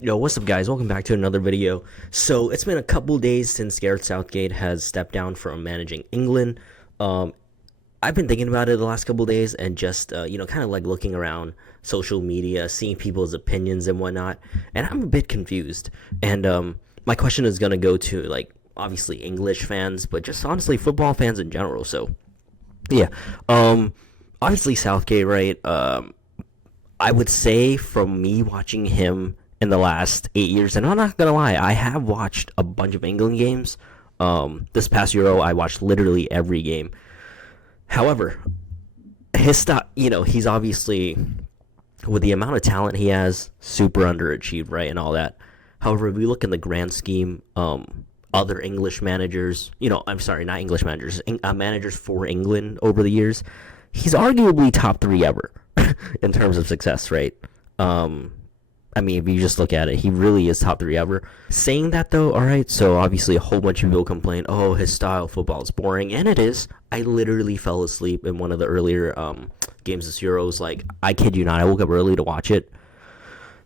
Yo, what's up, guys? Welcome back to another video. So it's been a couple days since Gareth Southgate has stepped down from managing England. Um, I've been thinking about it the last couple days and just kind of like looking around social media, seeing people's opinions and whatnot, and I'm a bit confused. And my question is gonna go to like obviously English fans, but just honestly football fans in general. So yeah, um, obviously Southgate, right? I would say from me watching him in the last 8 years, and I'm not gonna lie, I have watched a bunch of England games. This past Euro, I watched literally every game. However, he's obviously with the amount of talent he has, super underachieved, right, and all that. However, if we look in the grand scheme, other English managers, I'm sorry, not English managers, managers for England over the years, he's arguably top three ever in terms of success, right? Um, I mean, if you just look at it, he really is top three ever. Saying that though, all right, so obviously a whole bunch of people complain, oh, his style of football is boring, and it is. I literally fell asleep in one of the earlier games this Euros. Like, I kid you not, I woke up early to watch it.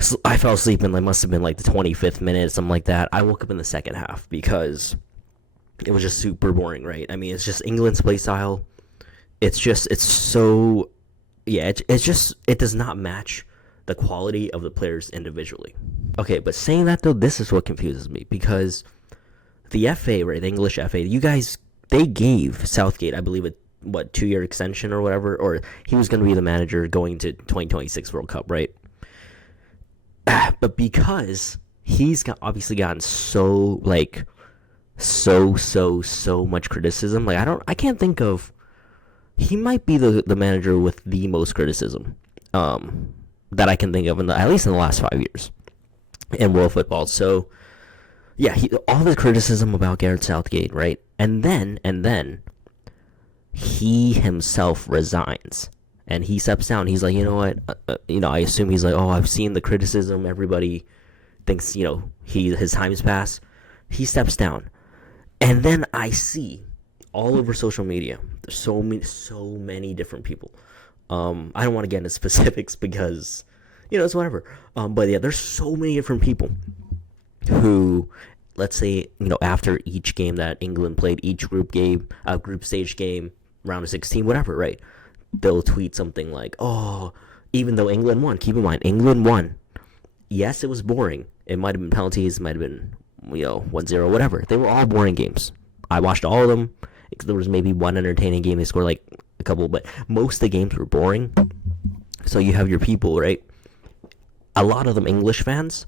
So I fell asleep in like must have been like the 25th minute, something like that. I woke up in the second half because it was just super boring, right? I mean, it's just England's play style. It's so yeah. It does not match the quality of the players individually. Okay, but saying that though, this is what confuses me because the FA, right, the English FA, you guys, they gave Southgate, I believe, a 2-year extension or whatever, or he was going to be the manager going to 2026 World Cup, right? But because obviously gotten so like so much criticism, like I can't think of. He might be the manager with the most criticism. That I can think of at least in the last 5 years in world football. So yeah, all the criticism about Gareth Southgate, right? And then he himself resigns and he steps down. He's like, you know what? I assume he's like, oh, I've seen the criticism. Everybody thinks, his time's passed. He steps down, and then I see all over social media. There's so many different people. I don't want to get into specifics because, it's whatever. But yeah, there's so many different people who, let's say, after each game that England played, each group stage game, round of 16, whatever, right? They'll tweet something like, oh, even though England won, keep in mind, England won. Yes, it was boring. It might have been penalties, might have been, 1-0, whatever. They were all boring games. I watched all of them. There was maybe one entertaining game. They scored like a couple, but most of the games were boring. So you have your people, right? A lot of them English fans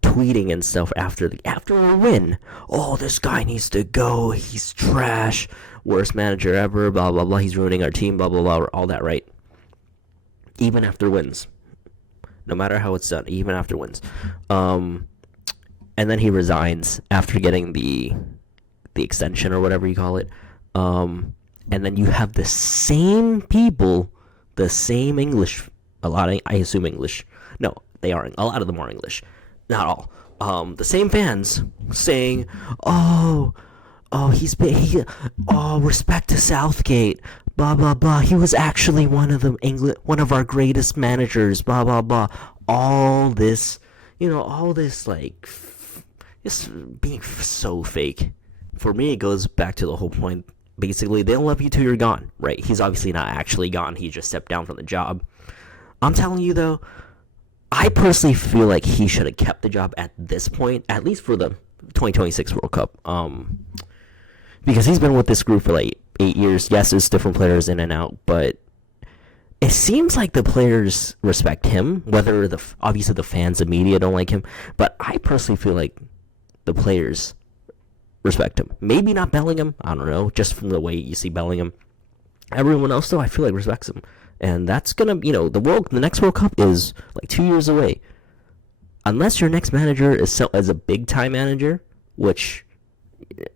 tweeting and stuff after a win. Oh, this guy needs to go. He's trash. Worst manager ever. Blah blah blah. He's ruining our team. Blah blah blah. All that, right? Even after wins, no matter how it's done, even after wins. And then he resigns after getting the extension or whatever you call it. And then you have the same people, the same English, I assume English. No, they aren't. A lot of them are English. Not all. The same fans saying, oh, respect to Southgate, blah, blah, blah. He was actually one of our greatest managers, blah, blah, blah. All this, like, just being so fake. For me, it goes back to the whole point. Basically, they don't love you till you're gone, right? He's obviously not actually gone. He just stepped down from the job. I'm telling you, though, I personally feel like he should have kept the job at this point, at least for the 2026 World Cup. Because he's been with this group for like 8 years. Yes, there's different players in and out, but it seems like the players respect him. Whether obviously the fans and media don't like him, but I personally feel like the players respect him. Maybe not Bellingham. I don't know. Just from the way you see Bellingham. Everyone else, though, I feel like respects him. And that's gonna, the next World Cup is like 2 years away. Unless your next manager is as a big time manager, which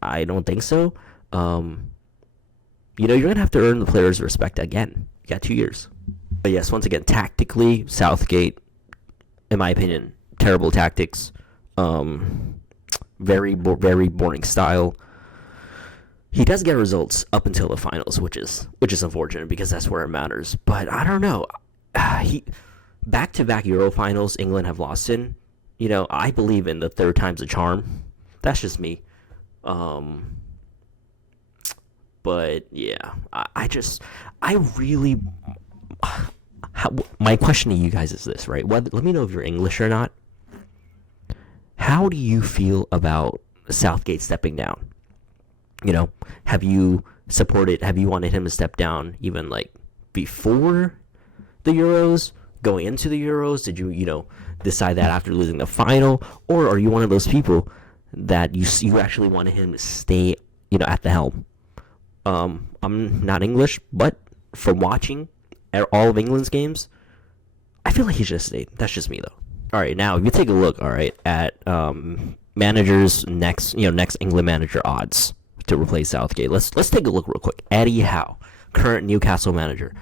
I don't think so. You're gonna have to earn the players' respect again. You got 2 years. But yes, once again, tactically, Southgate, in my opinion, terrible tactics. Very boring style. He does get results up until the finals, which is unfortunate because that's where it matters. But I don't know. He back-to-back Euro finals England have lost in. I believe in the third time's a charm. That's just me. Um, but yeah, I really, my question to you guys is this, right? Let me know if you're English or not. How do you feel about Southgate stepping down? Have you wanted him to step down even like before the Euros, going into the Euros? Did you decide that after losing the final? Or are you one of those people that you actually wanted him to stay, at the helm? I'm not English, but from watching all of England's games, I feel like he should have stayed. That's just me, though. All right, now if you take a look, all right, at managers next England manager odds to replace Southgate. Let's take a look real quick. Eddie Howe, current Newcastle manager.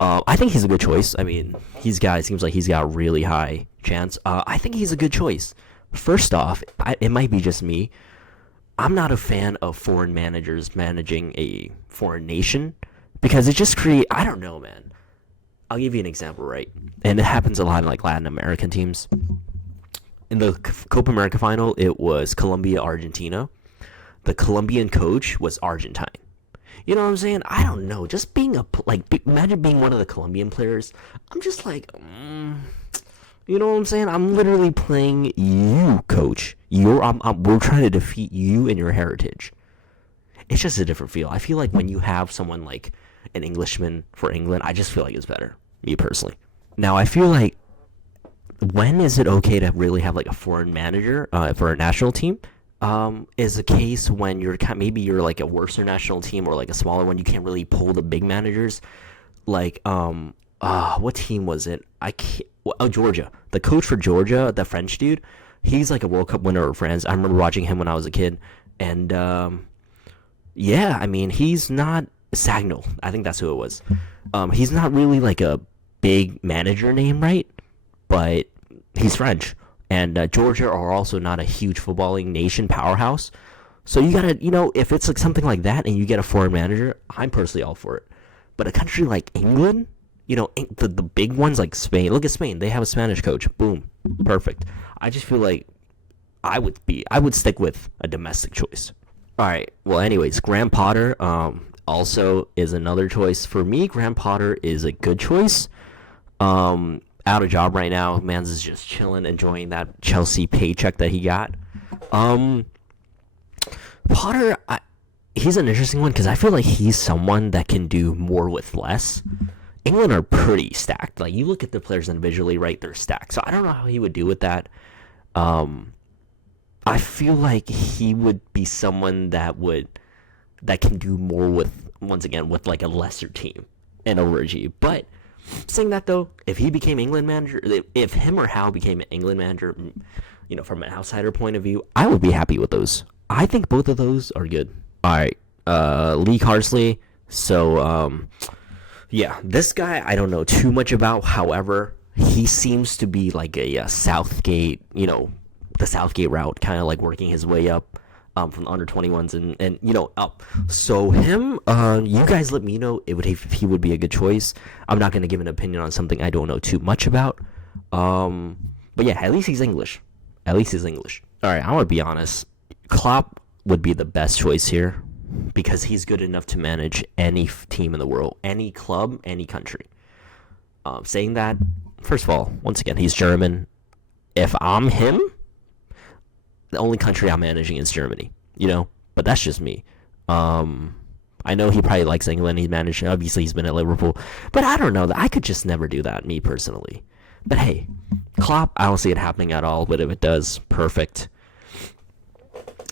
I think he's a good choice. I mean, seems like he's got a really high chance. I think he's a good choice. First off, it might be just me. I'm not a fan of foreign managers managing a foreign nation because it just I don't know, man. I'll give you an example, right? And it happens a lot in like Latin American teams. In the Copa America final, it was Colombia, Argentina. The Colombian coach was Argentine. You know what I'm saying? I don't know. Just being imagine being one of the Colombian players. I'm just like, you know what I'm saying? I'm literally playing you, coach. We're trying to defeat you and your heritage. It's just a different feel. I feel like when you have someone like an Englishman for England, I just feel like it's better, me personally. Now, I feel like when is it okay to really have like a foreign manager for a national team? Is a case when maybe you're like a worse national team or like a smaller one, you can't really pull the big managers. Like what team was it? Georgia. The coach for Georgia, the French dude, he's like a World Cup winner of France. I remember watching him when I was a kid, and yeah, I mean he's not Sagnol. I think that's who it was. He's not really like a big manager name, right? But he's French. And Georgia are also not a huge footballing nation powerhouse. So you gotta, if it's like something like that and you get a foreign manager, I'm personally all for it. But a country like England, the big ones like Spain. Look at Spain. They have a Spanish coach. Boom. Perfect. I just feel like I would stick with a domestic choice. All right. Well, anyways, Graham Potter also is another choice. For me, Graham Potter is a good choice. Out of job right now. Mans is just chilling, enjoying that Chelsea paycheck that he got. Potter, he's an interesting one because I feel like he's someone that can do more with less. England are pretty stacked. Like, you look at the players individually, right? They're stacked. So I don't know how he would do with that. I feel like he would be someone that can do more with, once again, with like a lesser team and overachieve. But saying that though, if he became England manager, if him or Howe became England manager, from an outsider point of view, I would be happy with those. I think both of those are good. All right, Lee Carsley. So, yeah, this guy I don't know too much about. However, he seems to be like a Southgate, the Southgate route, kind of like working his way up. From the under 21s and up. So him, you guys let me know if he would be a good choice. I'm not going to give an opinion on something I don't know too much about. But yeah, at least he's English. All right, I want to be honest. Klopp would be the best choice here because he's good enough to manage any team in the world, any club, any country. Saying that, first of all, once again, he's German. If I'm him, the only country I'm managing is Germany, but that's just me. I know he probably likes England. Obviously he's been at Liverpool, but I don't know. I could just never do that, me personally. But hey, Klopp, I don't see it happening at all, but if it does, perfect.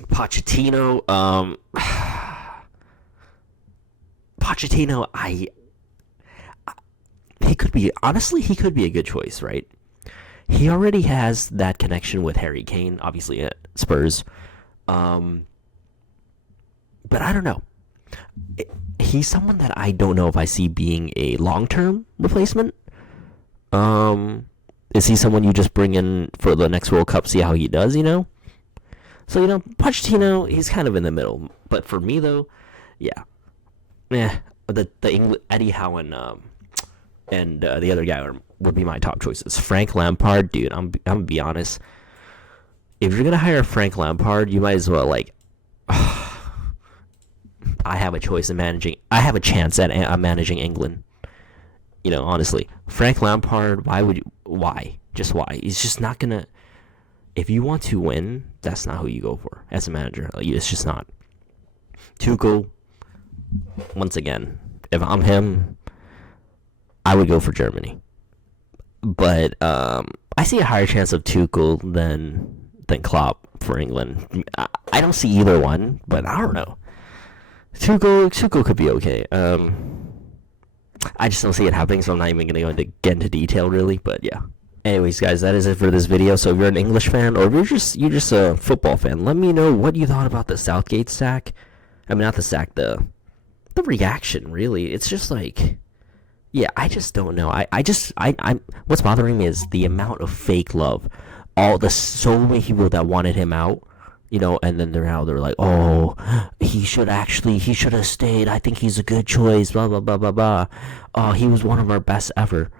Pochettino, he could be a good choice, right? He already has that connection with Harry Kane, obviously at Spurs. But I don't know. He's someone that I don't know if I see being a long-term replacement. Is he someone you just bring in for the next World Cup, see how he does, So, Pochettino, he's kind of in the middle. But for me, though, yeah. The Eddie Howe and the other guy would be my top choices. Frank Lampard, dude, I'm gonna be honest. if you're gonna hire Frank Lampard, you might as well like. I have a choice in managing. I have a chance at managing England. Honestly, Frank Lampard. Why would you? Why? Just why? He's just not gonna. If you want to win, that's not who you go for as a manager. Like, it's just not. Tuchel. Once again, if I'm him, I would go for Germany. But I see a higher chance of Tuchel than Klopp for England. I don't see either one, but I don't know. Tuchel could be okay. I just don't see it happening, so I'm not even gonna get into detail really. But yeah. Anyways, guys, that is it for this video. So if you're an English fan, or if you're just a football fan, let me know what you thought about the Southgate sack. I mean, not the sack, the reaction. Really, it's just like, yeah, I just don't know. I'm what's bothering me is the amount of fake love. So many people that wanted him out. And then they're like, oh, he should have stayed. I think he's a good choice. Blah blah blah blah blah. Oh, he was one of our best ever.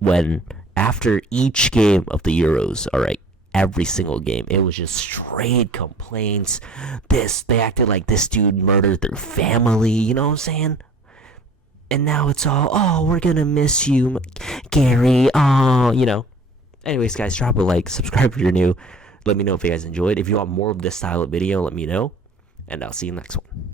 When after each game of the Euros, all right, every single game, it was just straight complaints. They acted like this dude murdered their family. You know what I'm saying? And now it's all, oh, we're gonna miss you, Gary. Oh. Anyways, guys, drop a like, subscribe if you're new. Let me know if you guys enjoyed. If you want more of this style of video, let me know. And I'll see you next one.